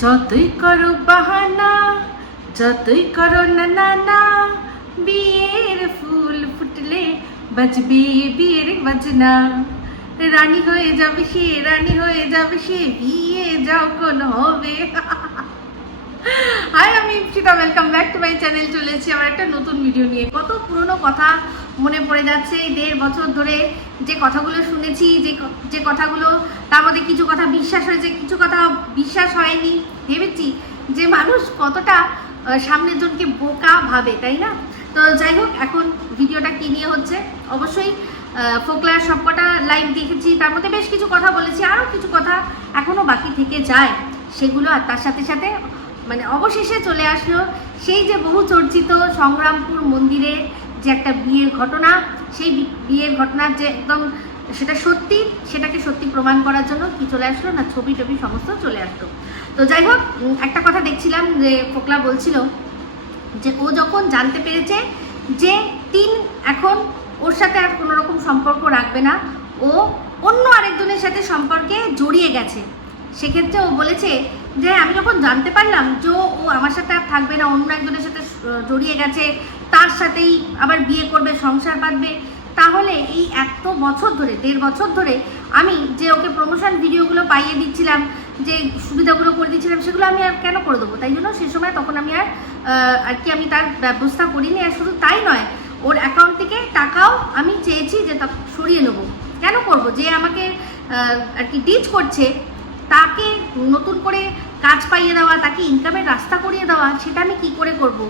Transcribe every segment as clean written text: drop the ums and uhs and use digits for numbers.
যতই করো বাহানা, যতই করো না না না, বিয়ের ফুল ফুটলে বাজবে বিয়ের বাজনা। রানী হয়ে যাবে সে, রানী হয়ে যাবে সে, বিয়ে যখন হবে। হাই, আমি Ipsita, welcome back to my channel. চলে এসেছি আমার একটা নতুন ভিডিও নিয়ে। কত পুরনো কথা মনে পড়ে যাচ্ছে। এই 1.5 বছর ধরে যে কথাগুলো শুনেছি, যে কথাগুলো, তার মধ্যে কিছু কথা বিশ্বাস হয়েছে, কিছু কথা বিশ্বাস হয়নি। ভেবেছি যে মানুষ কতটা সামনের জনকে বোকা ভাবে, তাই না? তো যাই হোক, এখন ভিডিওটা কি নিয়ে হচ্ছে, অবশ্যই ফোকলার সবকটা লাইভ দেখেছি, তার মধ্যে বেশ কিছু কথা বলেছি, আরও কিছু কথা এখনও বাকি থেকে যায় সেগুলো। আর তার সাথে সাথে মানে অবশেষে চলে আসলো সেই যে বহু চর্চিত সংগ্রামপুর মন্দিরে যে একটা বিয়ের ঘটনা, সেই বিয়ের ঘটনার যে একদম সেটা সত্যি, সেটাকে সত্যি প্রমাণ করার জন্য কি চলে আসলো না, ছবি টবি সমস্ত চলে আসলো। তো যাই হোক, একটা কথা দেখছিলাম যে ফোকলা বলছিল যে ও যখন জানতে পেরেছে যে টিন এখন ওর সাথে আর কোনো রকম সম্পর্ক রাখবে না, ও অন্য আরেকজনের সাথে সম্পর্কে জড়িয়ে গেছে, সেক্ষেত্রে ও বলেছে যে আমি যখন জানতে পারলাম যে ও আমার সাথে আর থাকবে না, অন্য একজনের সাথে জড়িয়ে গেছে, তার সাথেই আবার বিয়ে করবে, সংসার বাঁধবে, তাহলে এই এত বছর ধরে, 1.5 বছর ধরে আমি যে ওকে প্রমোশন ভিডিওগুলো পাইয়ে দিচ্ছিলাম, যে সুবিধাগুলো করে দিচ্ছিলাম, সেগুলো আমি আর কেন করে দেবো? তাই জন্য সে সময় তখন আমি আর কি আমি তার ব্যবস্থা করিনি। আর শুধু তাই নয়, ওর অ্যাকাউন্ট থেকে টাকাও আমি চেয়েছি যে তা সরিয়ে নেবো। কেন করব? যে আমাকে আর কি ডিচ করছে, তাকে নতুন করে কাজ পাইয়ে দেওয়া, তাকে ইনকামের রাস্তা করিয়ে দেওয়া, সেটা আমি কি করে করব?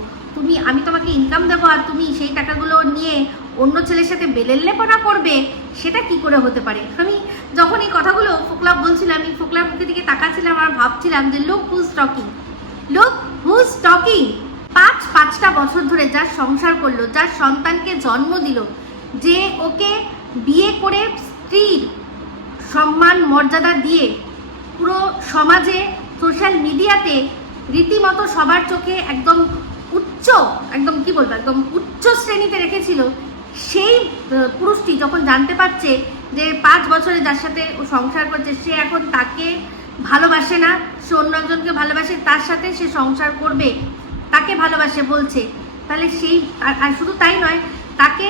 আমি তোমাকে ইনকাম দেবো আর তুমি সেই টাকাগুলো নিয়ে অন্য ছেলের সাথে বেলেল্লেপনা করবে, সেটা কি করে হতে পারে? আমি যখন এই কথাগুলো ফোকলা বলছিল, আমি ফোকলার মুখের দিকে তাকাচ্ছিলাম আর ভাবছিলাম যে look who's talking, look who's talking. 5টা বছর ধরে যার সংসার করলো, যার সন্তানকে জন্ম দিল, যে ওকে বিয়ে করে স্ত্রীর সম্মান মর্যাদা দিয়ে পুরো সমাজে, সোশ্যাল মিডিয়াতে রীতিমতো সবার চোখে একদম একদম কি বলবো, একদম উচ্চ শ্রেণীতে রেখেছিল, সেই পুরুষটি যখন জানতে পারছে যে 5 বছরে যার সাথে ও সংসার করছে, সে এখন তাকে ভালোবাসে না, সে অন্য একজনকে ভালোবাসে, তার সাথে সে সংসার করবে, তাকে ভালোবাসে বলছে, তাহলে সেই আর শুধু তাই নয়, তাকে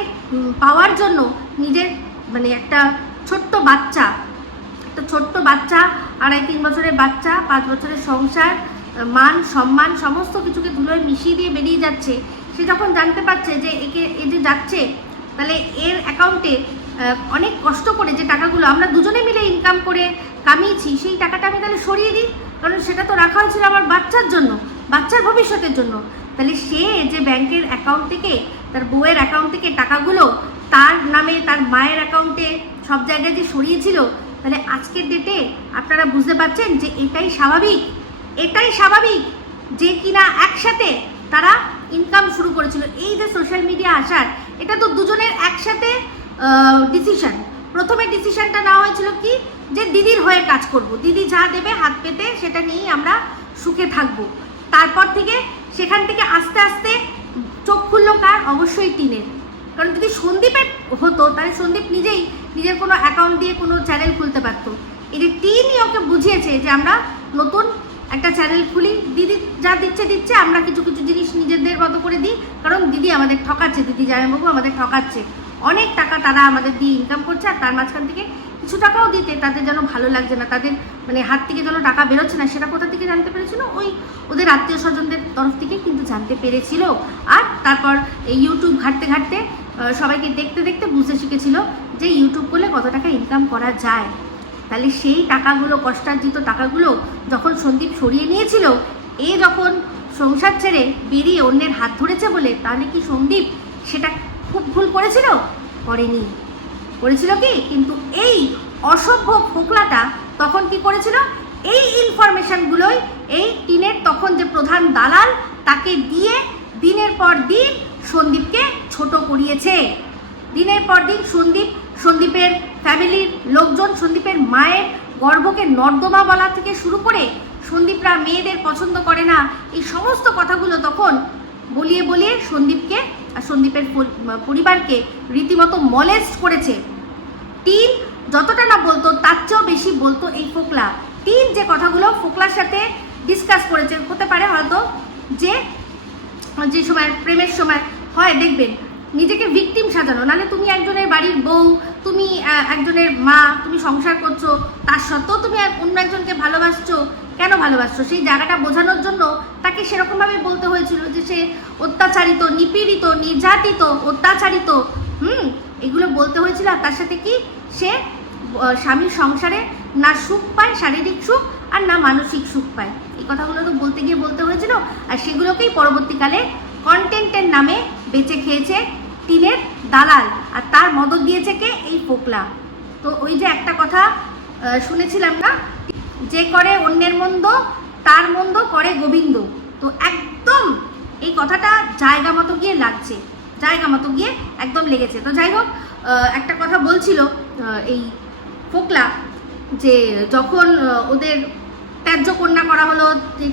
পাওয়ার জন্য নিজের মানে একটা ছোট্ট বাচ্চা, 2.5-3 বছরের বাচ্চা, 5 বছরের সংসার, মান সম্মান সমস্ত কিছুকে ধুলোয় মিশিয়ে দিয়ে বেরিয়ে যাচ্ছে। সে যখন জানতে পারছে যে এ যে যাচ্ছে, তাহলে এর অ্যাকাউন্টে অনেক কষ্ট করে যে টাকাগুলো আমরা দুজনে মিলে ইনকাম করে কামিয়েছি, সেই টাকাটা আমি তাহলে সরিয়ে দিই, কারণ সেটা তো রাখা হয়েছিল আমার বাচ্চার জন্য, বাচ্চার ভবিষ্যতের জন্য। তাহলে সে যে ব্যাংকের অ্যাকাউন্ট থেকে, তার বউয়ের অ্যাকাউন্ট থেকে টাকাগুলো তার নামে, তার মায়ের অ্যাকাউন্টে সব জায়গায় যে সরিয়েছিল, তাহলে আজকের ডেটে আপনারা বুঝতে পারছেন যে এটাই স্বাভাবিক যে কিনা একসাথে তারা ইনকাম শুরু করেছিল। এই যে সোশ্যাল মিডিয়া আসার, এটা তো দুজনের একসাথে ডিসিশন। প্রথমে ডিসিশনটা নেওয়া হয়েছিল কি, যে দিদির হয়ে কাজ করব, দিদি যা দেবে হাত পেতে সেটা নিয়েই আমরা সুখে থাকবো। তারপর থেকে সেখান থেকে আস্তে আস্তে চোখ খুললো কার? অবশ্যই টিনের। কারণ যদি সন্দীপের হতো, তাহলে সন্দীপ নিজের কোনো অ্যাকাউন্ট দিয়ে কোনো চ্যানেল খুলতে পারতো। এই যে টিনই ওকে বুঝিয়েছে যে আমরা নতুন একটা চ্যানেল খুলি, দিদি যা দিচ্ছে, আমরা কিছু জিনিস নিজেদের মতো করে দিই, কারণ দিদি আমাদের ঠকাচ্ছে, দিদি জামাইবাবু আমাদের ঠকাচ্ছে, অনেক টাকা তারা আমাদের দিয়ে ইনকাম করছে, আর তার মাঝখান থেকে কিছু টাকাও দিতে তাদের যেন ভালো লাগছে না, তাদের মানে হাত থেকে যেন টাকা বেরোচ্ছে না, সেটা কোথা থেকে জানতে পেরেছিল? ওই ওদের আত্মীয় স্বজনদের তরফ থেকে কিন্তু জানতে পেরেছিল। আর তারপর এই ইউটিউব ঘাঁটতে সবাইকে দেখতে বুঝতে শিখেছিল যে ইউটিউব করলে কত টাকা ইনকাম করা যায়। তাহলে সেই টাকাগুলো, কষ্টার্জিত টাকাগুলো যখন সন্দীপ সরিয়ে নিয়েছিল, যখন সংসার ছেড়ে বেরিয়ে অন্যের হাত ধরেছে বলে, তাহলে কি সন্দীপ সেটা খুব ভুল করেছিল? করেনি। করেছিল কি? কিন্তু এই অসভ্য ফোকলাটা তখন কি করেছিল? এই ইনফরমেশনগুলোই এই টিনের তখন যে প্রধান দালাল, তাকে দিয়ে দিনের পর দিন সন্দীপকে ছোট করিয়েছে। দিনের পর দিন সন্দীপের ফ্যামিলির লোকজন, সন্দীপের মায়ের গর্ভকে নর্দমা বলা থেকে শুরু করে, সন্দীপরা মেয়েদের পছন্দ করে না, এই সমস্ত কথাগুলো তখন বলিয়ে সন্দীপকে আর সন্দীপের পরিবারকে রীতিমতো মলেস্ট করেছে। টিন যতটা না বলতো, তার চেয়েও বেশি বলতো এই ফোকলা। টিন যে কথাগুলো ফোকলার সাথে ডিসকাস করেছে। হতে পারে হয়তো যে যে সময় প্রেমের সময় হয় দেখবেন নিজেকে ভিকটিম সাজানো, নাহলে তুমি একজনের বাড়ির বউ, তুমি একজনের মা, তুমি সংসার করছো, তার সত্ত্বেও তুমি অন্য একজনকে ভালোবাসছো। কেন ভালোবাসছো সেই জায়গাটা বোঝানোর জন্য তাকে সেরকমভাবে বলতে হয়েছিল যে সে অত্যাচারিত, নিপীড়িত, নির্যাতিত, অত্যাচারিত, এগুলো বলতে হয়েছিল। আর তার সাথে কি সে স্বামীর সংসারে না সুখ পায়, শারীরিক সুখ, আর না মানসিক সুখ পায়। এই কথাগুলো তো বলতে গিয়ে বলতে হয়েছিল। আর সেগুলোকেই পরবর্তীকালে কন্টেন্টের নামে বেচে খেয়েছে টিনের দালাল, আর তার মদত দিয়েছে কে? এই ফোকলা। তো ওই যে একটা কথা শুনেছিলাম না, যে করে অন্যের মন্দ তার মন্দ করে গোবিন্দ। তো একদম এই কথাটা জায়গা মতো গিয়ে লাগছে, জায়গা মতো গিয়ে একদম লেগেছে। তো যাই হোক, একটা কথা বলছিল এই ফোকলা, যে যখন ওদের ত্যায্য কন্যা করা হলো,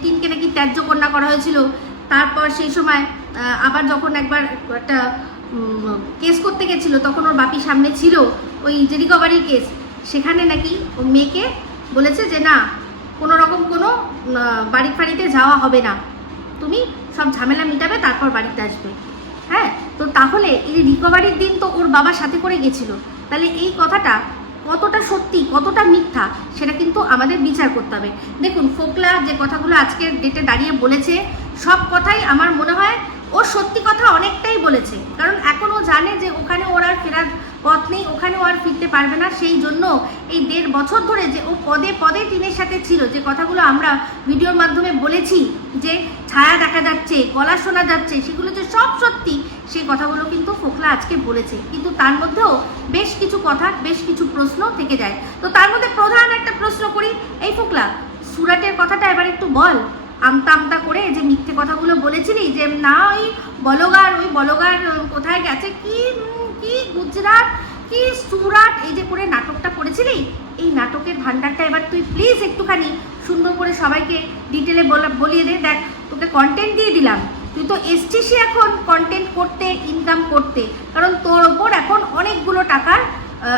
টিনকে নাকি ত্যায্য কন্যা করা হয়েছিল, তারপর সেই সময় আবার যখন একবার একটা কেস করতে গেছিল, তখন ওর বাপি সামনে ছিল, ওই যে রিকভারি কেস, সেখানে নাকি ও মেয়েকে বলেছে যে না, কোনো রকম কোনো বাড়িতে যাওয়া হবে না, তুমি সব ঝামেলা মিটাবে তারপর বাড়িতে আসবে। হ্যাঁ, তো তাহলে এই রিকভারির দিন তো ওর বাবার সাথে করে গেছিল, তাহলে এই কথাটা কতটা সত্যি কতটা মিথ্যা সেটা কিন্তু আমাদের বিচার করতে হবে। দেখুন, ফোকলা যে কথাগুলো আজকের ডেটে দাঁড়িয়ে বলেছে, সব কথাই আমার মনে হয় ও সত্যি কথা অনেকটাই বলেছে। কারণ এখন ও জানে যে ওখানে ওর আর ফেরার পথ নেই, ওখানে ও আর ফিরতে পারবে না। সেই জন্য এই 1.5 বছর ধরে যে ও পদে পদে টিনের সাথে ছিল, যে কথাগুলো আমরা ভিডিওর মাধ্যমে বলেছি, যে ছায়া দেখা যাচ্ছে, গলা শোনা যাচ্ছে, সেগুলো যে সব সত্যি, সেই কথাগুলো কিন্তু ফোকলা আজকে বলেছে। কিন্তু তার মধ্যেও বেশ কিছু কথা, বেশ কিছু প্রশ্ন থেকে যায়। তো তার মধ্যে প্রধান একটা প্রশ্ন করি, এই ফোকলা, সুরাটের কথাটা এবার একটু বল। আমতা আমতা করে যে মিথ্যে কথাগুলো বলেছিলি, যে না ওই বলগার কোথায় গেছে, কি কি গুজরাট, কি সুরাট, এই যে করে নাটকটা করেছিলি, এই নাটকের ভান্ডারটা এবার তুই প্লিজ একটুখানি সুন্দর করে সবাইকে ডিটেলে বলিয়ে দে। দেখ, তোকে কন্টেন্ট দিয়ে দিলাম, তুই তো এসছিস এখন কন্টেন্ট করতে, ইনকাম করতে, কারণ তোর ওপর এখন অনেকগুলো টাকার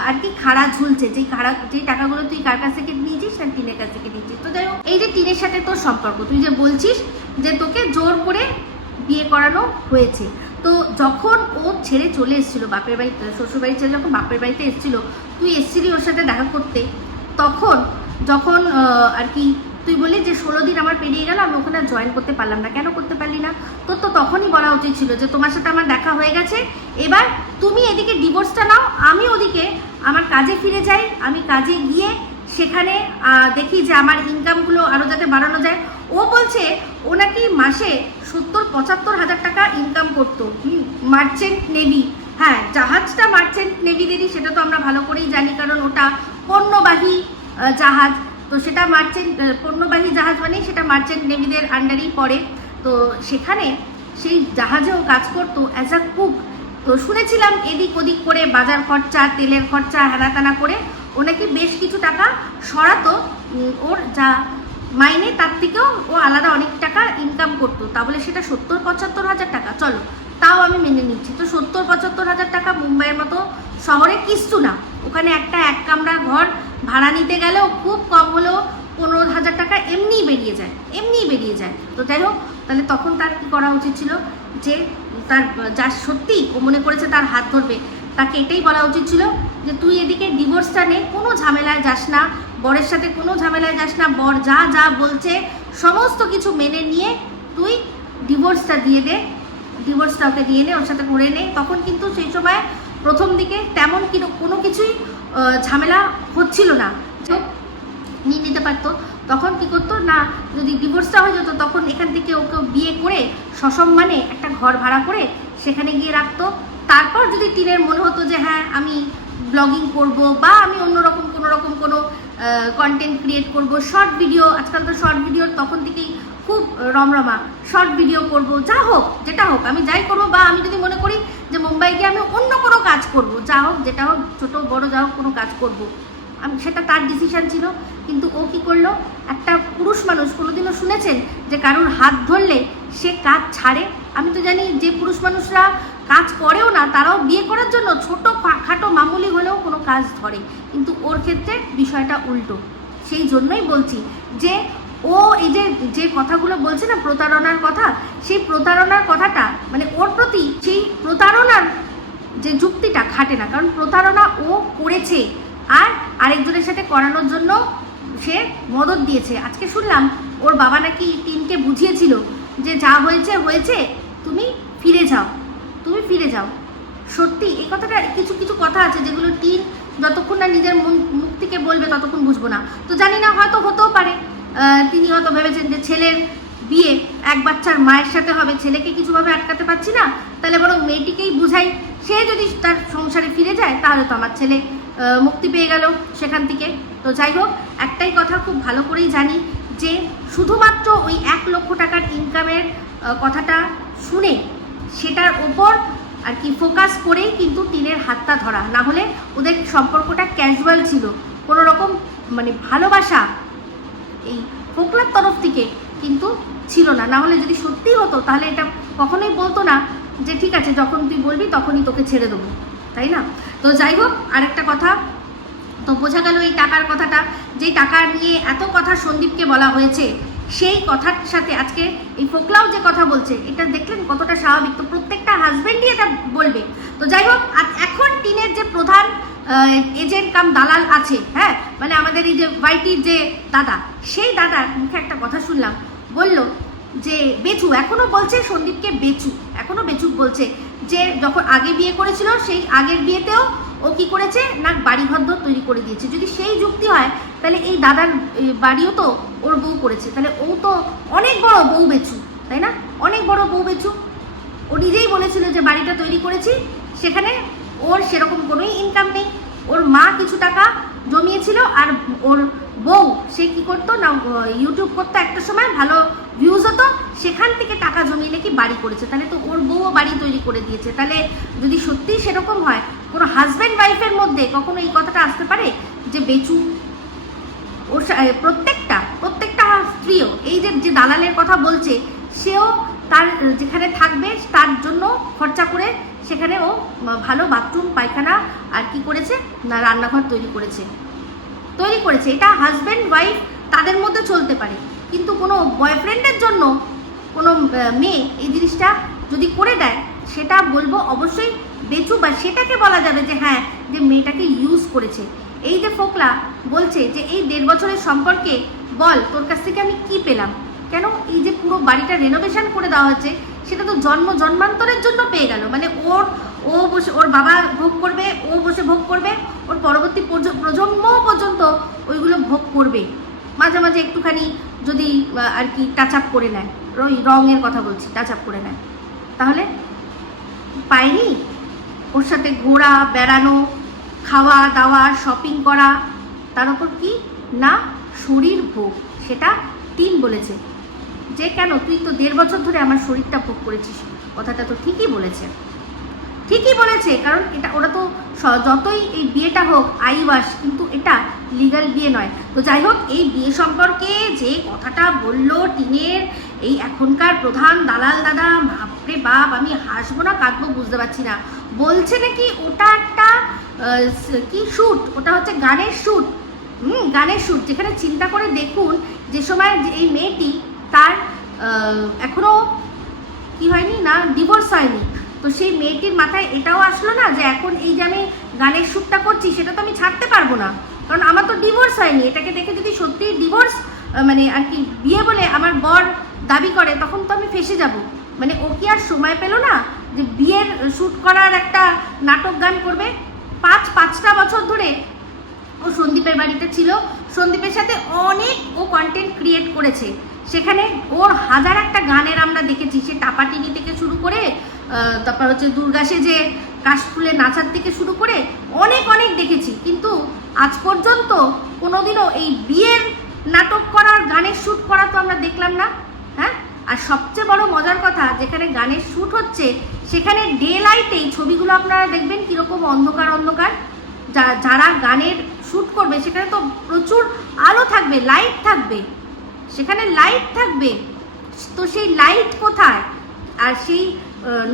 আর কি খাড়া ঝুলছে, যেই টাকাগুলো তুই কার কাছ থেকে নিয়েছিস, না টিনের কাছ থেকে নিয়েছিস। তো যাই হোক, এই যে টিনের সাথে তোর সম্পর্ক, তুই যে বলছিস যে তোকে জোর করে বিয়ে করানো হয়েছে, তো যখন ও ছেড়ে চলে এসেছিলো বাপের বাড়ি, শ্বশুর বাড়ি ছেড়ে যখন বাপের বাড়িতে এসেছিলো, তুই এসেছিলি ওর সাথে দেখা করতে। তখন যখন আর কি তুই বললি যে 16 দিন আমার পেরিয়ে গেল, আমি ওখানে জয়েন করতে পারলাম না, কেন করতে পারলি না? তোর তো তখনই বলা উচিত ছিল যে তোমার সাথে আমার দেখা হয়ে গেছে, এবার তুমি এদিকে ডিভোর্সটা নাও, আমি ওদিকে আমার কাজে ফিরে যাই, আমি কাজে গিয়ে সেখানে দেখি যে আমার ইনকামগুলো আরও যাতে বাড়ানো যায়। ও বলছে ও নাকি মাসে 70-75 হাজার টাকা ইনকাম করতো, মার্চেন্ট নেভি। হ্যাঁ, জাহাজটা মার্চেন্ট নেভিদেরই, সেটা তো আমরা ভালো করেই জানি, কারণ ওটা পণ্যবাহী জাহাজ। তো সেটা পণ্যবাহী জাহাজ মানে সেটা মার্চেন্ট নেভিদের আন্ডারেই পড়ে। তো সেখানে সেই জাহাজেও কাজ করতো অ্যাজ আ কুক। তো শুনেছিলাম এদিক ওদিক করে বাজার খরচা, তেলের খরচা, হেনাতেনা করে ও নাকি বেশ কিছু টাকা সরাতো, ওর যা মাইনে তার থেকেও ও আলাদা অনেক টাকা ইনকাম করতো। তাহলে সেটা 70-75 হাজার টাকা, চলো তাও আমি মেনে নিচ্ছি। তো 70-75 হাজার টাকা মুম্বাইয়ের মতো শহরে কিচ্ছু না। ওখানে একটা এক কামরা ঘর ভাড়া নিতে গেলেও খুব কম হলেও 15 হাজার টাকা এমনিই বেরিয়ে যায়। তো যাই হোক, তাহলে তখন তার কী করা উচিত ছিল, যে তার যা সত্যি ও মনে করেছে তার হাত ধরবে, তাকে এটাই বলা উচিত ছিল যে তুই এদিকে ডিভোর্সটা নে, কোনো ঝামেলায় যাস না, বরের সাথে কোনো ঝামেলায় যাস না, বর যা যা বলছে সমস্ত কিছু মেনে নিয়ে তুই ডিভোর্সটা দিয়ে দে, ডিভোর্সটা ওকে দিয়ে নে, ওর সাথে করে নে। তখন কিন্তু সেই সময় প্রথম দিকে তেমন কোনো কিছুই ঝামেলা হচ্ছিল না, নিয়ে নিতে পারতো। তখন কি করতো না, যদি ডিভোর্সটা হয়ে যেত তখন এখান থেকে ওকে বিয়ে করে সসম্মানে একটা ঘর ভাড়া করে সেখানে গিয়ে রাখতো। তারপর যদি টিনের মনে হতো যে হ্যাঁ আমি ব্লগিং করব, বা আমি অন্যরকম কোনো কন্টেন্ট ক্রিয়েট করব, শর্ট ভিডিও, আজকাল তো শর্ট ভিডিওর তখন থেকেই খুব রমরমা, শর্ট ভিডিও করব, যা হোক যেটা হোক আমি যাই করবো, বা আমি যদি মনে করি যে মুম্বাই গিয়ে আমি অন্য কোনো কাজ করব, যা হোক যেটা হোক, ছোটো বড়ো যা হোক কোনো কাজ করব, আমি সেটা তার ডিসিশন ছিল। কিন্তু ও কি করলো, একটা পুরুষ মানুষ কোনোদিনও শুনেছেন যে কারোর হাত ধরলে সে কাজ ছাড়ে? আমি তো জানি যে পুরুষ মানুষরা কাজ করেও না, তারাও বিয়ে করার জন্য ছোটো খাটো মামুলি হলেও কোনো কাজ ধরে, কিন্তু ওর ক্ষেত্রে বিষয়টা উল্টো। সেই জন্যই বলছি যে ও এই যে কথাগুলো বলছে না প্রতারণার কথা, সেই প্রতারণার কথাটা মানে ওর প্রতি সেই প্রতারণার যে যুক্তিটা খাটে না, কারণ প্রতারণা ও করেছে আর আরেকজনের সাথে করানোর জন্য সে মদত দিয়েছে। আজকে শুনলাম ওর বাবা নাকি টিনকে বুঝিয়েছিল যে যা হয়েছে হয়েছে, তুমি ফিরে যাও, তুমি ফিরে যাও। সত্যি এই কথাটা, কিছু কিছু কথা আছে যেগুলো টিন যতক্ষণ না নিজের মুখ থেকে বলবে ততক্ষণ বুঝবো না। তো জানি না, হয়তো হতেও পারে তিনি হয়তো ভেবেছেন যে ছেলের বিয়ে এক বাচ্চার মায়ের সাথে হবে, ছেলেকে কিছুভাবে আটকাতে পারছি না, তাহলে বরং মেয়েটিকেই বুঝাই, সে যদি তার সংসারে ফিরে যায় তাহলে তো আমার ছেলে মুক্তি পেয়ে গেল সেখান থেকে। তো যাই হোক, একটাই কথা খুব ভালো করেই জানি যে শুধুমাত্র ওই 1 লক্ষ টাকার ইনকামের কথাটা শুনে সেটার ওপর আর কি ফোকাস করেই কিন্তু টিনের হাতটা ধরা, না হলে ওদের সম্পর্কটা ক্যাজুয়াল ছিল, কোনো রকম মানে ভালোবাসা এই ফোকলার তরফ থেকে কিন্তু ছিল না। না হলে যদি সত্যিই হতো তাহলে এটা কখনোই বলতো না যে ঠিক আছে যখন তুই বলবি তখনই তোকে ছেড়ে দেবো, তাই না? তো যাই হোক, আরেকটা কথা, তো বোঝা গেল এই টাকার কথাটা, যেই টাকা নিয়ে এত কথা সন্দীপকে বলা হয়েছে সেই কথার সাথে আজকে এই ফোকলাও যে কথা বলছে, এটা দেখলেন কতটা স্বাভাবিক। তো প্রত্যেকটা হাজব্যান্ডই এটা বলবে। তো যাই হোক, এখন টিনের যে প্রধান এজেন্ট কাম দালাল আছে, হ্যাঁ, মানে আমাদের এই যে ওয়াইটির যে দাদা, সেই দাদার মুখে একটা কথা শুনলাম, বলল যে বেচু এখনো বলছে সন্দীপকে বেচু, এখনো বেচুক বলছে, যে যখন আগে বিয়ে করেছিল সেই আগের বিয়েতেও ও কি করেছে না বাড়িঘর তৈরি করে দিয়েছে। যদি সেই যুক্তি হয় তাহলে এই দাদার বাড়িও তো ওর বউ করেছে, তাহলে ও তো অনেক বড় বউ বেচু, তাই না? অনেক বড় বউ বেচু। ও নিজেই বলেছিল যে বাড়িটা তৈরি করেছি, সেখানে ওর সেরকম কোনোই ইনকাম নেই, ওর মা কিছু টাকা জমিয়েছিল আর ওর বউ সে কি করতো না ইউটিউব করতো, একটা সময় ভালো ভিউজ হতো, সেখান থেকে টাকা জমিয়ে নাকি বাড়ি করেছে। তাহলে তো ওর বউও বাড়ি তৈরি করে দিয়েছে। তাহলে যদি সত্যিই সেরকম হয়, কোনো হাজব্যান্ড ওয়াইফের মধ্যে কখনো এই কথাটা আসতে পারে যে বেচু? ওর প্রত্যেকটা স্ত্রীও এই যে দালালের কথা বলছে, সেও তার যেখানে থাকবে তার জন্য খরচা করে সেখানে ও ভালো বাথরুম পায়খানা আর কি করেছে না রান্নাঘর তৈরি করেছে। এটা হাজব্যান্ড ওয়াইফ তাদের মধ্যে চলতে পারে, কিন্তু কোনো বয়ফ্রেন্ডের জন্য কোনো মেয়ে এই জিনিসটা যদি করে দেয়, সেটা বলবো অবশ্যই বেচু, বা সেটাকে বলা যাবে যে হ্যাঁ, যে মেয়েটাকে ইউজ করেছে। এই যে ফোকলা বলছে যে এই 1.5 বছরের সম্পর্কে বল তোর কাছ থেকে আমি কি পেলাম, কেন এই যে পুরো বাড়িটা রেনোভেশন করে দেওয়া হচ্ছে, সেটা তো জন্মান্তরের জন্য পেয়ে গেল। মানে ও বসে ওর বাবা ভোগ করবে, ও বসে ভোগ করবে, ওর পরবর্তী প্রজন্ম পর্যন্ত ওইগুলো ভোগ করবে। মাঝে মাঝে একটুখানি যদি আর কি টাচ আপ করে নেয়, রঙের কথা বলছি, টাচ আপ করে নেয়, তাহলে পায়নি ওর সাথে ঘোরা বেড়ানো, খাওয়া দাওয়া, শপিং করা, তার উপর কি না শরীর ভোগ। সেটা টিন বলেছে যে কেন তুই তো 1.5 বছর ধরে আমার শরীরটা ভোগ করেছিস। কথাটা তো ঠিকই বলেছে, কারণ এটা ওরা তো যতই এই বিয়েটা হোক আইওয়াস, কিন্তু এটা লিগ্যাল বিয়ে নয়। তো যাই হোক, এই বিয়ে সম্পর্কে যে কথাটা বললো টিনের এই এখনকার প্রধান দালাল দাদা, বাপরে বাপ, আমি হাসবো না কাঁদবো বুঝতে পারছি না। বলছে নাকি ওটা একটা কি শ্যুট, ওটা হচ্ছে গানের শ্যুট, গানের শ্যুট, যেখানে চিন্তা করে দেখুন যে সময় এই মেয়েটি তার এখনো কি হয়নি না ডিভোর্স হয়নি, তো সেই মেয়েটির মাথায় এটাও আসলো না যে এখন এই যে আমি গানের শ্যুটটা করছি সেটা তো আমি ছাড়তে পারবো না, কারণ আমার তো ডিভোর্স হয়নি। এটাকে দেখে যদি সত্যি ডিভোর্স মানে আর কি বিয়ে বলে আমার বর দাবি করে, তখন তো আমি ফেসে যাব। মানে ও কি আর সময় পেল না যে বিয়ের শ্যুট করার একটা নাটক গান করবে? 5টা বছর ধরে ও সন্দীপের বাড়িতে ছিল, সন্দীপের সাথে অনেক ও কন্টেন্ট ক্রিয়েট করেছে, সেখানে ওর হাজার একটা গানের আমরা দেখেছি, সে টাপাটিনি থেকে শুরু করে তারপর হচ্ছে দুর্গা সেজে কাশফুলে নাচার থেকে শুরু করে অনেক দেখেছি, কিন্তু আজ পর্যন্ত কোনোদিনও এই বিয়ের নাটক করার গানের শ্যুট করা তো আমরা দেখলাম না। হ্যাঁ, আর সবচেয়ে বড় মজার কথা, যেখানে গানের শ্যুট হচ্ছে সেখানে ডে লাইটেই ছবিগুলো আপনারা দেখবেন কীরকম অন্ধকার, যারা গানের শ্যুট করবে সেখানে তো প্রচুর আলো থাকবে, লাইট থাকবে, সেখানে লাইট থাকবে, তো সেই লাইট কোথায়? আর সেই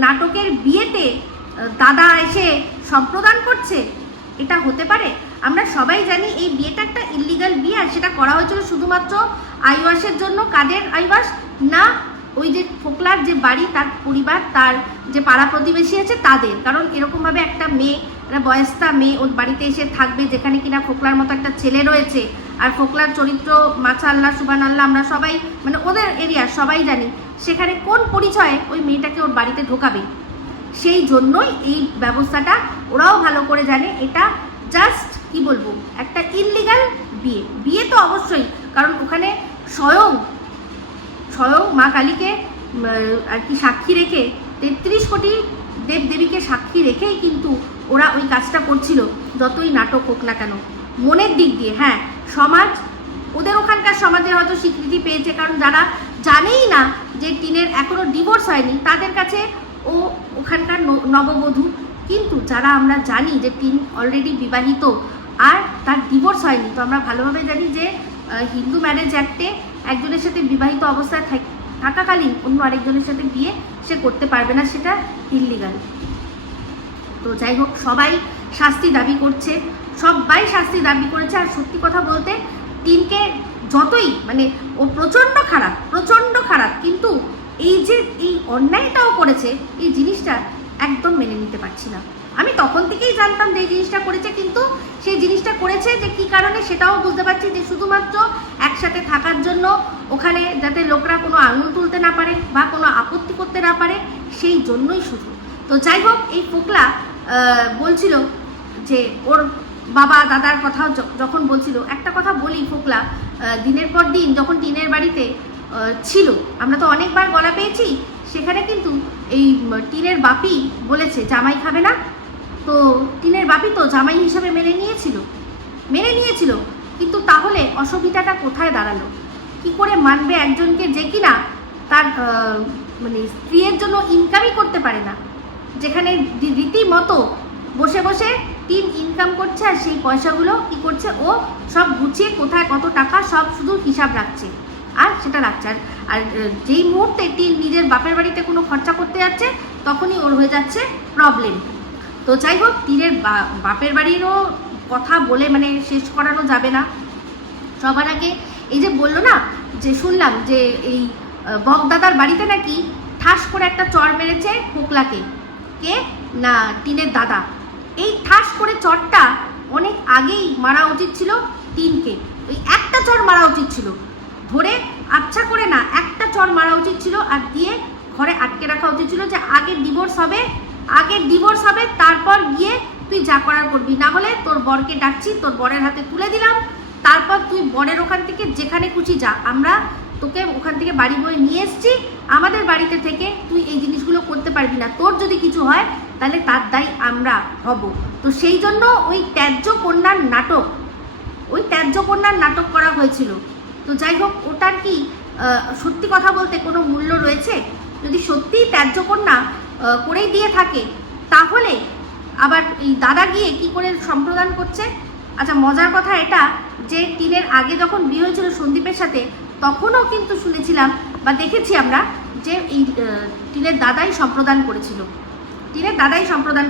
নাটকের বিয়েতে দাদা এসে সম্প্রদান করছে, এটা হতে পারে? আমরা সবাই জানি এই বিয়েটা একটা ইলিগাল বিয়ে, আর সেটা করা হয়েছিল শুধুমাত্র আইওয়াসের জন্য। কাদের আইওয়াস? না ওই যে ফোকলার যে বাড়ি, তার পরিবার, তার যে পাড়া প্রতিবেশী আছে তাদের। কারণ এরকমভাবে একটা মেয়ে, একটা বয়স্তা মেয়ে ওর বাড়িতে এসে থাকবে, যেখানে কিনা ফোকলার মতো একটা ছেলে রয়েছে, আর ফোকলার চরিত্র মাশাআল্লাহ সুবহানাল্লাহ আমরা সবাই মানে ওদের এরিয়ার সবাই জানি, সেখানে কোন পরিচয়ে ওই মেয়েটাকে ওর বাড়িতে ঢোকাবে? সেই জন্যই এই ব্যবস্থাটা ওরাও ভালো করে জানে এটা জাস্ট কি বলবো একটা ইললিগাল বিয়ে। বিয়ে তো অবশ্যই, কারণ ওখানে স্বয়ং মা কালীকে আর কি সাক্ষী রেখে 33 কোটি দেবদেবীকে সাক্ষী রেখেই কিন্তু ওরা ওই কাজটা করছিল। যতই নাটক হোক না কেন মনের দিক দিয়ে, হ্যাঁ সমাজ ওদের ওখানকার সমাজে হয়তো স্বীকৃতি পেয়েছে, কারণ যারা জানেই না যে টিনের এখনো ডিভোর্স হয়নি তাদের কাছে ও ওখানকার নববধূ। কিন্তু যারা আমরা জানি যে টিন অলরেডি বিবাহিত আর তার ডিভোর্স হয়নি, তো আমরা ভালোভাবে জানি যে হিন্দু ম্যারেজ অ্যাক্টে একজনের সাথে বিবাহিত অবস্থায় থাকাকালীন অন্য আরেকজনের সাথে বিয়ে সে করতে পারবে না, সেটা ইললিগাল। তো যাই হোক, সবাই শাস্তি দাবি করছে, সবাই শাস্তি দাবি করেছে। আর সত্যি কথা বলতে টিনকে যতই মানে ও প্রচণ্ড খারাপ, কিন্তু এই যে এই অন্যায়টাও করেছে, এই জিনিসটা একদম মেনে নিতে পারছি না। আমি তখন থেকেই জানতাম যে এই জিনিসটা করেছে, কিন্তু সেই জিনিসটা করেছে যে কী কারণে সেটাও বুঝতে পারছি, যে শুধুমাত্র একসাথে থাকার জন্য, ওখানে যাতে লোকরা কোনো আঙুল তুলতে না পারে বা কোনো আপত্তি করতে না পারে, সেই জন্যই শুধু। তো যাই হোক, এই ফোকলা বলছিল যে ওর বাবা দাদার কথা যখন বলছিল, একটা কথা বলি, ফোকলা দিনের পর দিন যখন টিনের বাড়িতে ছিল, আমরা তো অনেকবার গলা পেয়েছি, সেখানে কিন্তু এই টিনের বাপি বলেছে জামাই খাবে না, তো টিনের বাপি তো জামাই হিসাবে মেনে নিয়েছিল। কিন্তু তাহলে অসুবিধাটা কোথায় দাঁড়ালো? কি করে মানবে একজনকে যে কিনা তার মানে স্ত্রীর জন্য ইনকামই করতে পারে না, যেখানে রীতিমতো বসে বসে টিন ইনকাম করছে, আর সেই পয়সাগুলো কি করছে, ও সব গুছিয়ে কোথায় কত টাকা সব শুধু হিসাব রাখছে, আর সেটা রাখছে। আর যেই মুহূর্তে টিন নিজের বাপের বাড়িতে কোনো খরচা করতে যাচ্ছে, তখনই ওর হয়ে যাচ্ছে প্রবলেম। তো যাই হোক, টিনের বাপের বাড়িরও কথা বলে মানে শেষ করানো যাবে না। সবার আগে এই যে বললো না, যে শুনলাম যে এই বকদাদার বাড়িতে নাকি ঠাস করে একটা চড় মেরেছে ফোকলাকে, কে না টিনের দাদা। এই ঠাস করে চড়টা অনেক আগেই মারা উচিত ছিল টিনকে, ওই একটা চড় মারা উচিত ছিল, ধরে আচ্ছা করে না, একটা চড় মারা উচিত ছিল, আর দিয়ে ঘরে আটকে রাখা উচিত ছিল, যে আগে ডিভোর্স হবে তারপর গিয়ে তুই যা করার করবি, না হলে তোর বরকে ডাকছি, তোর বরের হাতে তুলে দিলাম, তারপর তুই বরের ওখান থেকে যেখানে খুশি যা, আমরা তোকে ওখান থেকে বাড়ি বয়ে নিয়ে এসছি, আমাদের বাড়িতে থেকে তুই এই জিনিসগুলো করতে পারবি না, তোর যদি কিছু হয় তাহলে তার দায়ী আমরা হব। তো সেই জন্য ওই ত্যায্য কন্যার নাটক করা হয়েছিল। তো যাই হোক, ওটার কি সত্যি কথা বলতে কোনো মূল্য রয়েছে? যদি সত্যিই ত্যায্য কন্যা করেই দিয়ে থাকে, তাহলে আবার এই দাদা গিয়ে কি করে সম্প্রদান করছে? আচ্ছা, মজার কথা এটা যে টিনের আগে যখন বিয়ে হয়েছিল সন্দীপের সাথে, তখনও কিন্তু শুনেছিলাম বা দেখেছি আমরা যে এই টিনের দাদাই সম্প্রদান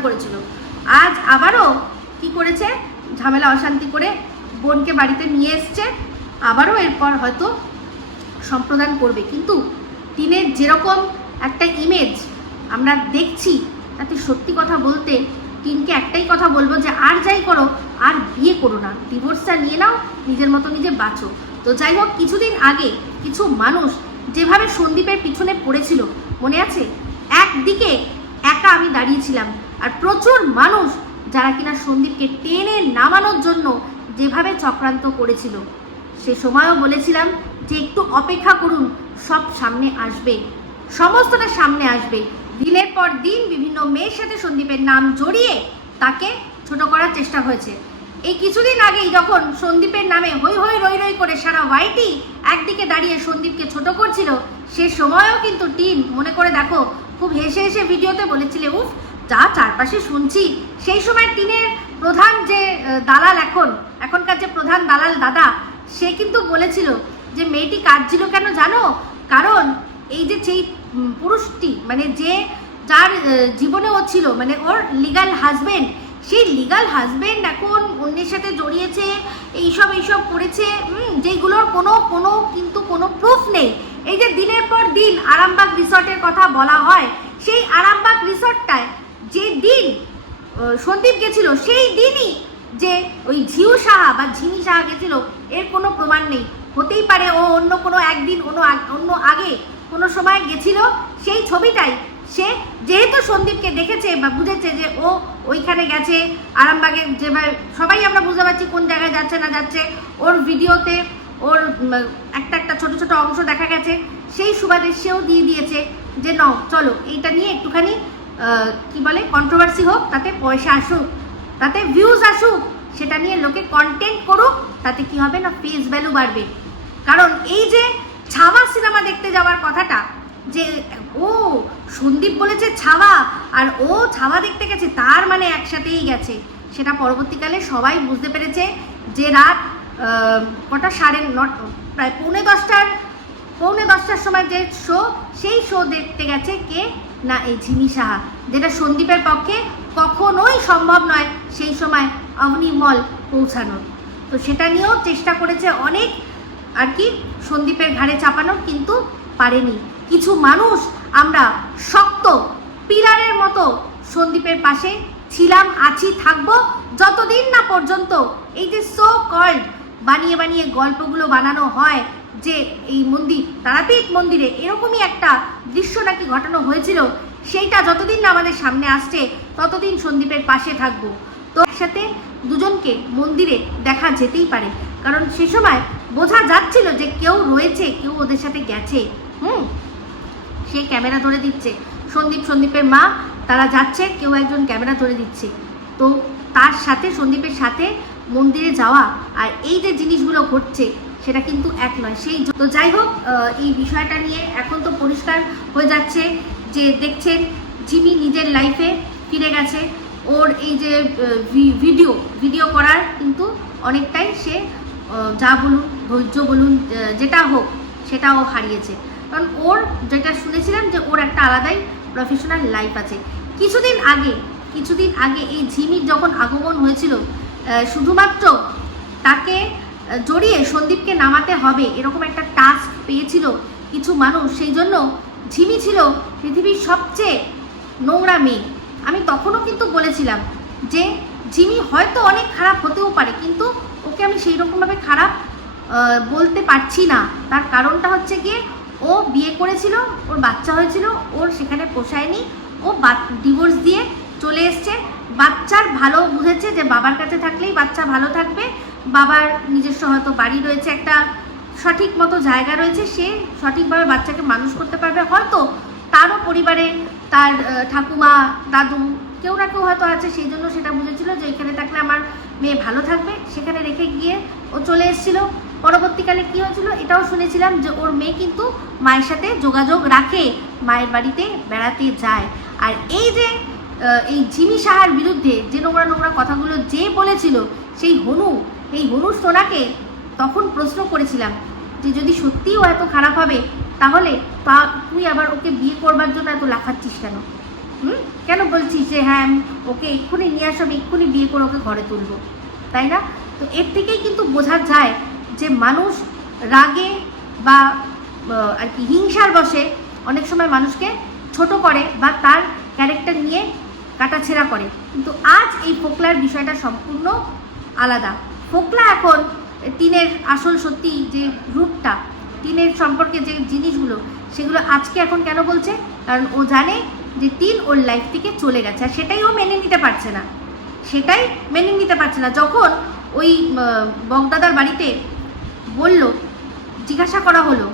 করেছিল। আজ আবারও কি করেছে, ঝামেলা অশান্তি করে বোনকে বাড়িতে নিয়ে এসছে, আবারও এরপর হয়তো সম্প্রদান করবে। কিন্তু টিনের যেরকম একটা ইমেজ আমরা দেখছি, তাতে সত্যি কথা বলতে টিনকে একটাই কথা বলবো, যে আর যাই করো আর বিয়ে করো না, ডিভোর্সটা নিয়ে নাও, নিজের মতো নিজে বাঁচো। তো যাই হোক, কিছুদিন আগে কিছু মানুষ যেভাবে সন্দীপের পিছনে পড়েছিল মনে আছে? একদিকে একা আমি দাঁড়িয়েছিলাম, আর প্রচুর মানুষ যারা কিনা সন্দীপকে টেনে নামানোর জন্য যেভাবে চক্রান্ত করেছিল, সে সময়ও বলেছিলাম যে একটু অপেক্ষা করুন, সব সামনে আসবে, সমস্তটা সামনে আসবে। দিনের পর দিন বিভিন্ন মেয়ের সাথে সন্দীপের নাম জড়িয়ে তাকে ছোট করার চেষ্টা হয়েছে। এই কিছুদিন আগেই যখন সন্দীপের নামে হই হই রই রই করে সারা ওয়াইটি একদিকে দাঁড়িয়ে সন্দীপকে ছোট করছিল, সে সময়ও কিন্তু টিন মনে করে দেখো খুব হেসে হেসে ভিডিওতে বলেছিলে, উফ যা চারপাশে শুনছি। সেই সময় টিনের প্রধান যে দালাল, এখনকার যে প্রধান দালাল দাদা, সে কিন্তু বলেছিল যে মেয়েটি কাঁদছিল কেন জানো? কারণ এই যে সেই পুরুষটি মানে যার জীবনে ও ছিল, মানে ওর লিগাল হাজবেন্ড, সেই লিগাল হাজবেন্ড এখন অন্যের সাথে জড়িয়েছে, এইসব করেছে, যেগুলোর কোনো প্রুফ নেই। এই যে দিনের পর দিন আরামবাগ রিসর্টের কথা বলা হয়, সেই আরামবাগ রিসর্টটায় যে দিন সন্দীপ গেছিল সেই দিনই যে ওই ঝিউ সাহা বা ঝিমি সাহা গেছিল এর কোনো প্রমাণ নেই। হতেই পারে ও অন্য কোনো একদিন অন্য আগে কোনো সময় গেছিল, সেই ছবিটাই সে যেহেতু সন্দীপকে দেখেছে বা বুঝেছে যে ও ওইখানে গেছে আরামবাগে, যেভাবে সবাই আমরা বুঝতে পারছি কোন জায়গায় যাচ্ছে না যাচ্ছে, ওর ভিডিওতে ওর একটা ছোট ছোট অংশ দেখা গেছে, সেই সুবাদে সেও দিয়ে দিয়েছে যে নাও চলো এইটা নিয়ে একটুখানি কি বলে কন্ট্রোভার্সি হোক, তাতে পয়সা আসুক, তাতে ভিউজ আসুক, সেটা নিয়ে লোকে কন্টেন্ট করুক, তাতে কি হবে না ফেস ভ্যালু বাড়বে। কারণ এই যে ছাওয়া সিনেমা দেখতে যাওয়ার কথাটা, যে ও সন্দীপ বলেছে ছাওয়া আর ও ছাওয়া দেখতে গেছে, তার মানে একসাথেই গেছে, সেটা পরবর্তীকালে সবাই বুঝতে পেরেছে যে রাত কটা প্রায় পৌনে দশটার সময় যে শো, সেই শো দেখতে গেছে কে না এই ঝিমি সাহা, যেটা সন্দীপের পক্ষে কখনোই সম্ভব নয় সেই সময় অবনী মল পৌঁছানোর। তো সেটা নিয়েও চেষ্টা করেছে অনেক আর কি সন্দীপের ঘাড়ে চাপানোর, কিন্তু পারেনি। কিছু মানুষ আমরা শক্ত পিলারের মতো সন্দীপের পাশে ছিলাম, আছি, থাকবো, যতদিন না পর্যন্ত এই যে সো কল্ড বানিয়ে গল্পগুলো বানানো হয় যে এই মন্দির তারাপীঠ মন্দিরে এরকমই একটা দৃশ্য নাকি ঘটানো হয়েছিল, সেইটা যতদিন না আমাদের সামনে আসছে ততদিন সন্দীপের পাশে থাকবো। তো একসাথে দুজনকে মন্দিরে দেখা যেতেই পারে, কারণ সে সময় বোঝা যাচ্ছিল যে কেউ রয়েছে, কেউ ওদের সাথে গেছে। সে ক্যামেরা ধরে দিচ্ছে, সন্দীপের মা তারা যাচ্ছে, কেউ একজন ক্যামেরা ধরে দিচ্ছে। তো তার সাথে সন্দীপের সাথে মন্দিরে যাওয়া আর এই যে জিনিসগুলো ঘটছে সেটা কিন্তু এক নয়। তো যাই হোক, এই বিষয়টা নিয়ে এখন তো পরিষ্কার হয়ে যাচ্ছে যে দেখছেন জিমি নিজের লাইফে ফিরে গেছে। ওর এই যে ভিডিও করার কিন্তু অনেকটাই সে যা বলুন ধৈর্য বলুন যেটা হোক সেটাও হারিয়েছে। কারণ ওর যেটা শুনেছিলাম যে ওর একটা আলাদাই প্রফেশনাল লাইফ আছে। কিছুদিন আগে এই ঝিমির যখন আগমন হয়েছিল, শুধুমাত্র তাকে জড়িয়ে সন্দীপকে নামাতে হবে এরকম একটা টাস্ক পেয়েছিল কিছু মানুষ, সেই জন্য ঝিমি ছিল পৃথিবীর সবচেয়ে নোংরা মেয়ে। আমি তখনও কিন্তু বলেছিলাম যে ঝিমি হয়তো অনেক খারাপ হতেও পারে, কিন্তু ওকে আমি সেই রকমভাবে খারাপ বলতে পারছি না। তার কারণটা হচ্ছে গিয়ে ও বিয়ে করেছিল, ওর বাচ্চা হয়েছিল, ওর সেখানে পোষায়নি, ও ডিভোর্স দিয়ে চলে এসছে। বাচ্চার ভালো বুঝেছে যে বাবার কাছে থাকলেই বাচ্চা ভালো থাকবে, বাবার নিজস্ব হয়তো বাড়ি রয়েছে, একটা সঠিক মতো জায়গা রয়েছে, সে সঠিকভাবে বাচ্চাকে মানুষ করতে পারবে। হয়তো তারও পরিবারে তার ঠাকুমা দাদু কেউ না কেউ হয়তো আছে, সেই জন্য সেটা বুঝেছিল যে এখানে থাকলে আমার মেয়ে ভালো থাকবে, সেখানে রেখে গিয়ে ও চলে এসেছিল। পরবর্তীকালে কী হয়েছিল এটাও শুনেছিলাম যে ওর মেয়ে কিন্তু মায়ের সাথে যোগাযোগ রাখে, মায়ের বাড়িতে বেড়াতে যায়। আর এই যে এই ঝিমি সাহার বিরুদ্ধে যে নোংরা কথাগুলো যে বলেছিল, এই হনু সোনাকে তখন প্রশ্ন করেছিলাম যে যদি সত্যিই ও এত খারাপ হবে তাহলে তুই আবার ওকে বিয়ে করবার জন্য এত লাফাচ্ছিস কেন? কেন বলছিস যে হ্যাঁ ওকে এক্ষুনি নিয়ে আসো, আমি এক্ষুনি বিয়ে করে ওকে ঘরে তুলবো, তাই না? তো এর থেকেই কিন্তু বোঝা যায় যে মানুষ রাগে বা আর কি হিংসার বশে অনেক সময় মানুষকে ছোট করে বা তার ক্যারেক্টার নিয়ে কাটাছেঁড়া করে। কিন্তু আজ এই ফোকলার বিষয়টা সম্পূর্ণ আলাদা। ফোকলা এখন টিনের আসল সত্যি যে রূপটা, টিনের সম্পর্কে যে জিনিসগুলো, সেগুলো আজকে এখন কেন বলছে? কারণ ও জানে যে টিন ওর লাইফ থেকে চলে গেছে, আর সেটাই ও মেনে নিতে পারছে না। যখন ওই বগদাদার বাড়িতে জিজ্ঞাসা করা হলো,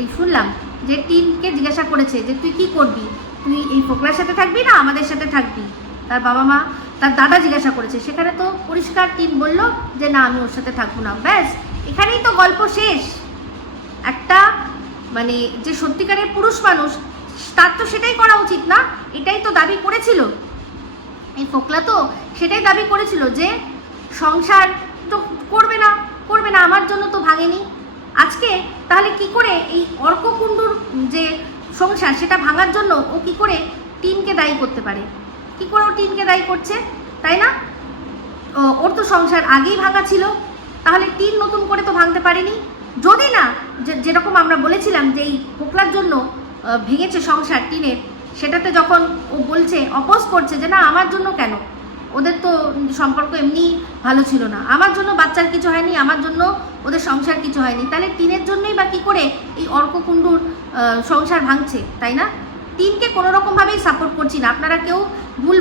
এই শুনলাম যে টিনকে জিজ্ঞাসা করেছে যে তুই কি করবি, তুই এই ফোকলার সাথে থাকবি না আমাদের সাথে থাকবি? তার বাবা মা তার দাদা জিজ্ঞাসা করেছে, সেখানে তো পরিষ্কার টিন বলল যে না আমি ওর সাথে থাকবো না। ব্যাস, এখানেই তো গল্প শেষ। একটা মানে যে সত্যিকারের পুরুষ মানুষ তার তো সেটাই করা উচিত না? এটাই তো দাবি করেছিল এই ফোকলা, তো সেটাই দাবি করেছিল যে সংসার তো করবে না, আমার জন্য তো ভাঙেনি। আজকে তাহলে কি করে এই অর্ককুণ্ডুর যে সংসার সেটা ভাঙার জন্য ও কি করে টিনকে দায়ী করতে পারে? কি করে ও টিনকে দায়ী করছে? তাই না? ওর তো সংসার আগেই ভাঙা ছিল, তাহলে টিন নতুন করে তো ভাঙতে পারেনি। যদি না যেরকম আমরা বলেছিলাম যে এই ফোকলার জন্য ভেঙেছে সংসার টিনের, সেটাতে যখন ও বলছে, অপোজ করছে যে না আমার জন্য কেন, ওদের তো সম্পর্ক এমনি ভালো ছিল না, আমার জন্য বাচ্চার কিছু হয়নি, আমার জন্য ওদের সংসার কিছু হয়নি, তাহলে টিনের জন্যই বা কী করে এই অর্ককুণ্ডুর সংসার ভাঙছে, তাই না? টিনকে কোনো রকমভাবেই সাপোর্ট করছি না, আপনারা কেউ ভুল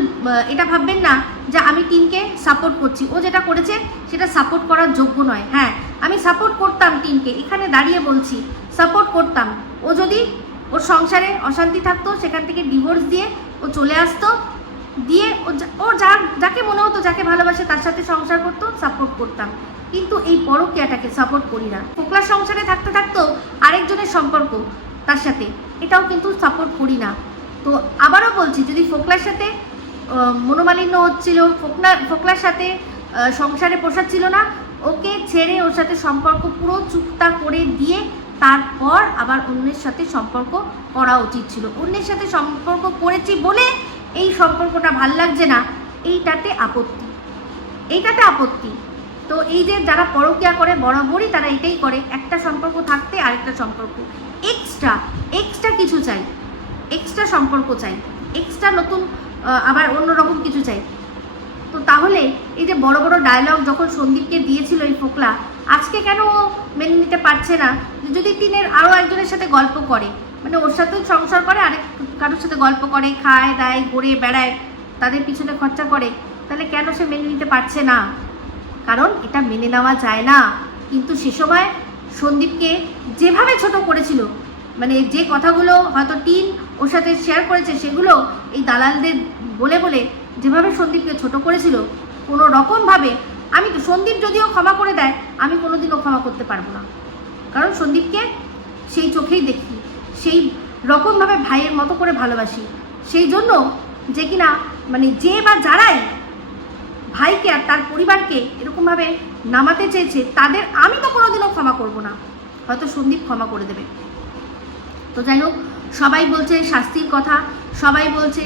এটা ভাববেন না যে আমি টিনকে সাপোর্ট করছি। ও যেটা করেছে সেটা সাপোর্ট করার যোগ্য নয়। হ্যাঁ, আমি সাপোর্ট করতাম টিনকে, এখানে দাঁড়িয়ে বলছি সাপোর্ট করতাম। ও যদি ওর সংসারে অশান্তি থাকতো, সেখান থেকে ডিভোর্স দিয়ে ও চলে আসতো, দিয়ে ও যাকে মনে হতো, যাকে ভালোবাসে তার সাথে সংসার করতো, সাপোর্ট করতাম। কিন্তু এই পরকীয়াটাকে সাপোর্ট করি না। ফোকলার সংসারে থাকতে থাকতেও আরেকজনের সম্পর্ক তার সাথে, এটাও কিন্তু সাপোর্ট করি না। তো আবারও বলছি, যদি ফোকলার সাথে মনোমালিন্য হচ্ছিল, ফোকলার সাথে সংসারে পোষাচ্ছিল না, ওকে ছেড়ে ওর সাথে সম্পর্ক পুরো চুক্তা করে দিয়ে তারপর আবার অন্যের সাথে সম্পর্ক করা উচিত ছিল। অন্যের সাথে সম্পর্ক করেছি বলে এই সম্পর্কটা ভাল লাগছে না, এইটাতে আপত্তি। তো এই যে যারা পরকীয়া করে বরাবরই তারা এটাই করে, একটা সম্পর্ক থাকতে আরেকটা সম্পর্ক এক্সট্রা কিছু চাই, এক্সট্রা সম্পর্ক চাই, এক্সট্রা নতুন আবার অন্যরকম কিছু চাই। তো তাহলে এই যে বড় বড় ডায়লগ যখন সন্দীপকে দিয়েছিল এই ফোকলা, আজকে কেন ও মেনে নিতে পারছে না? যদি টিনের আরও একজনের সাথে গল্প করে, মানে ওর সাথেও সংসার করে, আরেক কারোর সাথে গল্প করে, খায় দায়, ঘুরে বেড়ায়, তাদের পিছনে খরচা করে, তাহলে কেন সে মেনে নিতে পারছে না? কারণ এটা মেনে নেওয়া যায় না। কিন্তু সে সময় সন্দীপকে যেভাবে ছোট করেছিল, মানে যে কথাগুলো হয়তো টিন ওর সাথে শেয়ার করেছে, সেগুলো এই দালালদের বলে বলে যেভাবে সন্দীপকে ছোট করেছিল, কোনো রকমভাবে আমি তো, সন্দীপ যদিও ক্ষমা করে দেয়, আমি কোনোদিনও ক্ষমা করতে পারবো না। কারণ সন্দীপকে সেই চোখেই দেখি, সেই রকমভাবে ভাইয়ের মতো করে ভালোবাসি। সেই জন্য যে কিনা মানে যে বা যারাই ভাইকে আর তার পরিবারকে এরকমভাবে নামাতে চেয়েছে, তাদের আমি তো কোনোদিনও ক্ষমা করব না, হয়তো সন্দীপ ক্ষমা করে দেবে। তো যাই হোক, সবাই বলছে শাস্তির কথা, সবাই বলছে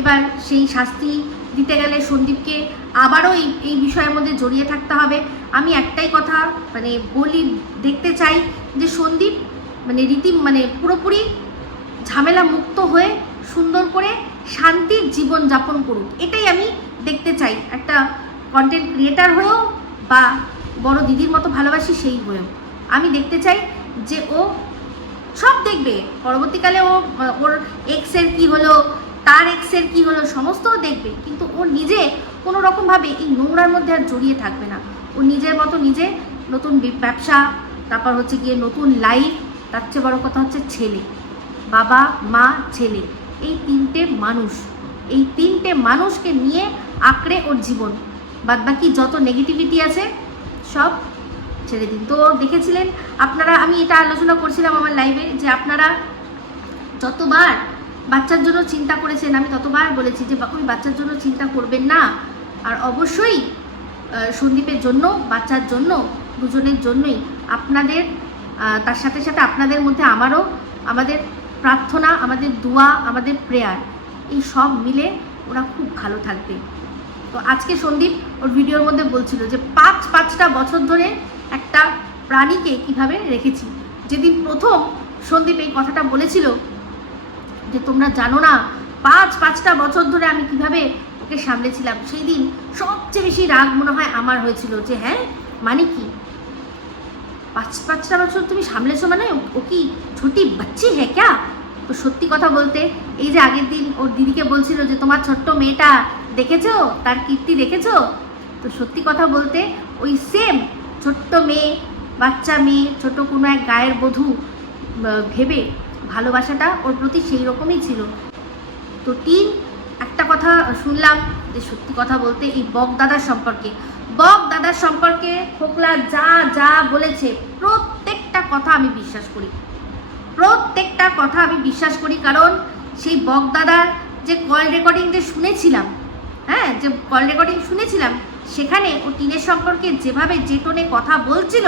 এবার সেই শাস্তি দিতে গেলে সন্দীপকে আবারও এই বিষয়ের মধ্যে জড়িয়ে থাকতে হবে। আমি একটাই কথা মানে বলি, দেখতে চাই যে সন্দীপ মানে পুরোপুরি ঝামেলা মুক্ত হয়ে সুন্দর করে শান্তির জীবন যাপন করুক, এটাই আমি দেখতে চাই। একটা কন্টেন্ট ক্রিয়েটার হয়েও বা বড় দিদির মতো ভালোবাসি সেই হয়েও আমি দেখতে চাই যে ও সব দেখবে, পরবর্তীকালে ওর এক্সের কি হলো, তার এক্সের কি হলো, সমস্ত দেখবে, কিন্তু ও নিজে কোনো রকমভাবে এই নোংরার মধ্যে আর জড়িয়ে থাকবে না। ও নিজের মতো নিজে নতুন ব্যবসা, তারপর হচ্ছে গিয়ে নতুন লাইফ, তার চেয়ে বড় কথা হচ্ছে ছেলে, বাবা মা ছেলে, এই তিনটে মানুষকে নিয়ে আঁকড়ে ওর জীবন, বাদবাকি যত নেগেটিভিটি আছে সব ছেড়ে দিন। তো দেখেছিলেন আপনারা, আমি এটা আলোচনা করছিলাম আমার লাইভে, যে আপনারা যতবার বাচ্চার জন্য চিন্তা করেছেন, আমি ততবার বলেছি যে ওই বাচ্চার জন্য চিন্তা করবেন না। আর অবশ্যই সন্দীপের জন্য, বাচ্চার জন্য, দুজনের জন্যই আপনাদের, তার সাথে সাথে আপনাদের মধ্যে আমাদের প্রার্থনা, আমাদের দোয়া, আমাদের প্রেয়ার, এই সব মিলে ওরা খুব ভালো থাকবে। তো আজকে সন্দীপ ওর ভিডিওর মধ্যে বলছিল যে পাঁচটা বছর ধরে একটা প্রাণীকে কিভাবে রেখেছি। যেদিন প্রথম সন্দীপ এই কথাটা বলেছিল যে তোমরা জানো না পাঁচটা বছর ধরে আমি কিভাবে ওকে সামলেছিলাম, সেই দিন সবচেয়ে বেশি রাগ মনে হয় আমার হয়েছিল যে হ্যাঁ মানে কি, পাঁচটা বছর তুমি সামলেছো, মানে ও কি ছোটি বাচ্চি হ্যাঁ ক্যা? তো সত্যি কথা বলতে, এই যে আগের দিন ওর দিদিকে বলছিল যে তোমার ছোট্ট মেয়েটা দেখেছো, তার কীর্তি দেখেছো, তো সত্যি কথা বলতে ওই সেম ছোট্ট মেয়ে, বাচ্চা মেয়ে, ছোট কোনো এক গায়ের বধূ ভেবে ভালোবাসাটা ওর প্রতি সেই রকমই ছিল। তো টিন একটা কথা শুনলাম যে সত্যি কথা বলতে এই বক দাদার সম্পর্কে ফোকলা যা বলেছে প্রত্যেকটা কথা আমি বিশ্বাস করি, কারণ সেই বক দাদার যে কল রেকর্ডিং শুনেছিলাম, সেখানে ও টিনের সম্পর্কে যেভাবে যে টোনে কথা বলছিল,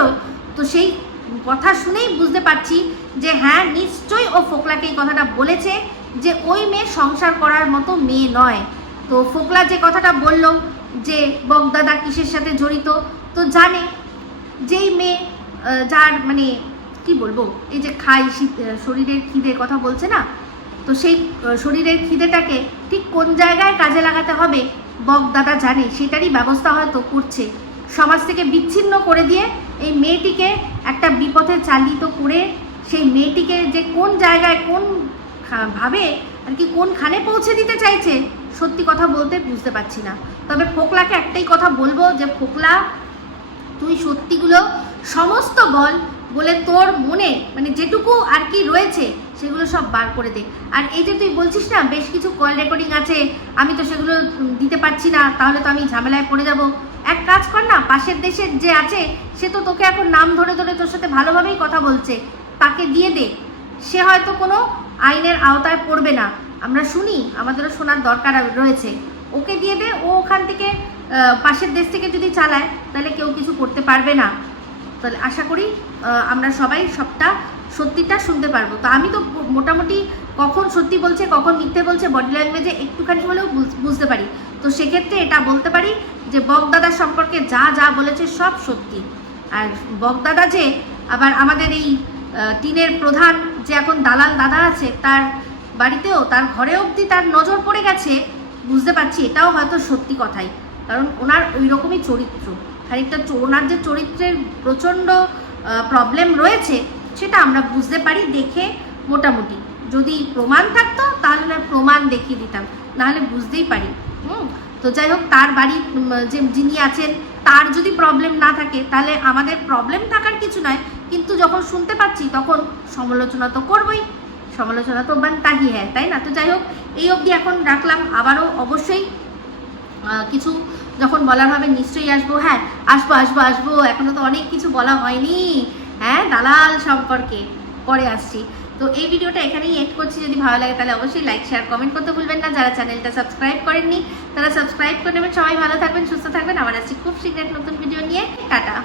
তো সেই কথা শুনেই বুঝতে পারছি যে হ্যাঁ নিশ্চয়ই ও ফোকলাকে এই কথাটা বলেছে যে ওই মেয়ে সংসার করার মতো মেয়ে নয়। তো ফোকলা যে কথাটা বলল যে বগদাদা কিসের সাথে জড়িত, তো জানে যেই মেয়ে যার মানে কি বলবো, এই যে খাই শরীরের খিদে কথা বলছে না, তো সেই শরীরের খিদেটাকে ঠিক কোন জায়গায় কাজে লাগাতে হবে বগদাদা জানে, সেটারই ব্যবস্থা হয়তো করছে। সমাজ থেকে বিচ্ছিন্ন করে দিয়ে এই মেয়েটিকে একটা বিপথে চালিত করে সেই মেয়েটিকে যে কোন জায়গায় কোন ভাবে আর কি কোনখানে পৌঁছে দিতে চাইছে, সত্যি কথা বলতে বুঝতে পারছি না। তবে ফোকলাকে একটাই কথা বলবো যে ফোকলা, তুই সত্যিগুলো সমস্ত বলে তোর মনে মানে যেটুকু আর কি রয়েছে সেগুলো সব বার করে দে। আর এই যে তুই বলছিস না বেশ কিছু কল রেকর্ডিং আছে, আমি তো সেগুলো দিতে পারছি না, তাহলে তো আমি ঝামেলায় পড়ে যাব। এক কাজ কর না, পাশের দেশের যে আছে সে তো তোকে এখন নাম ধরে ধরে তোর সাথে ভালোভাবেই কথা বলছে, তাকে দিয়ে দে। সে হয়তো কোনো আইনের আওতায় পড়বে না, আমরা শুনি, আমাদেরও শোনার দরকার রয়েছে। ওকে দিয়ে দে, ও ওখান থেকে পাশের দেশ থেকে যদি চালায় তাহলে কেউ কিছু করতে পারবে না। তাহলে আশা করি আমরা সবাই সত্যিটা শুনতে পারবো। তো আমি তো মোটামুটি কখন সত্যি বলছে কখন মিথ্যে বলছে বডি ল্যাঙ্গুয়েজে একটুখানি হলেও বুঝতে পারি। তো সেক্ষেত্রে এটা বলতে পারি যে বগদাদার সম্পর্কে যা যা বলেছে সব সত্যি। আর বগদাদা যে আবার আমাদের এই টিনের প্রধান যে এখন দালাল দাদা আছে, তার বাড়িতেও তার ঘরে অবধি তার নজর পড়ে গেছে, বুঝতে পারছি এটাও হয়তো সত্যি কথাই। কারণ ওনার ওই রকমই চরিত্র, খানিকটা ওনার যে চরিত্রের প্রচণ্ড প্রবলেম রয়েছে সেটা আমরা বুঝতে পারি দেখে। মোটামুটি যদি প্রমাণ থাকতো তাহলে প্রমাণ দেখিয়ে দিতাম, নাহলে বুঝতেই পারি। তো যাই হোক, তার বাড়ি যে যিনি আছেন তার যদি প্রবলেম না থাকে তাহলে আমাদের প্রবলেম থাকার কিছু নয়, কিন্তু যখন শুনতে পাচ্ছি তখন সমালোচনা তো করবই, সমালোচনা তো বানতাই হ্যাঁ, তাই না? তো যাই হোক, এই অবধি এখন রাখলাম, আবারও অবশ্যই কিছু যখন বলার হবে নিশ্চয়ই আসবো। হ্যাঁ, আসবো, এখনো তো অনেক কিছু বলা হয়নি, হ্যাঁ, দালাল সম্পর্কে পরে আসছি। তো এই ভিডিওটা এখানেই এড করছি। যদি ভালো লাগে তাহলে অবশ্যই লাইক শেয়ার কমেন্ট করতে ভুলবেন না। যারা চ্যানেলটা সাবস্ক্রাইব করেননি তারা সাবস্ক্রাইব করে নেবেন। সবাই ভালো থাকবেন, সুস্থ থাকবেন। আবার আসছি খুব শীঘ্র নতুন ভিডিও নিয়ে। টাটা।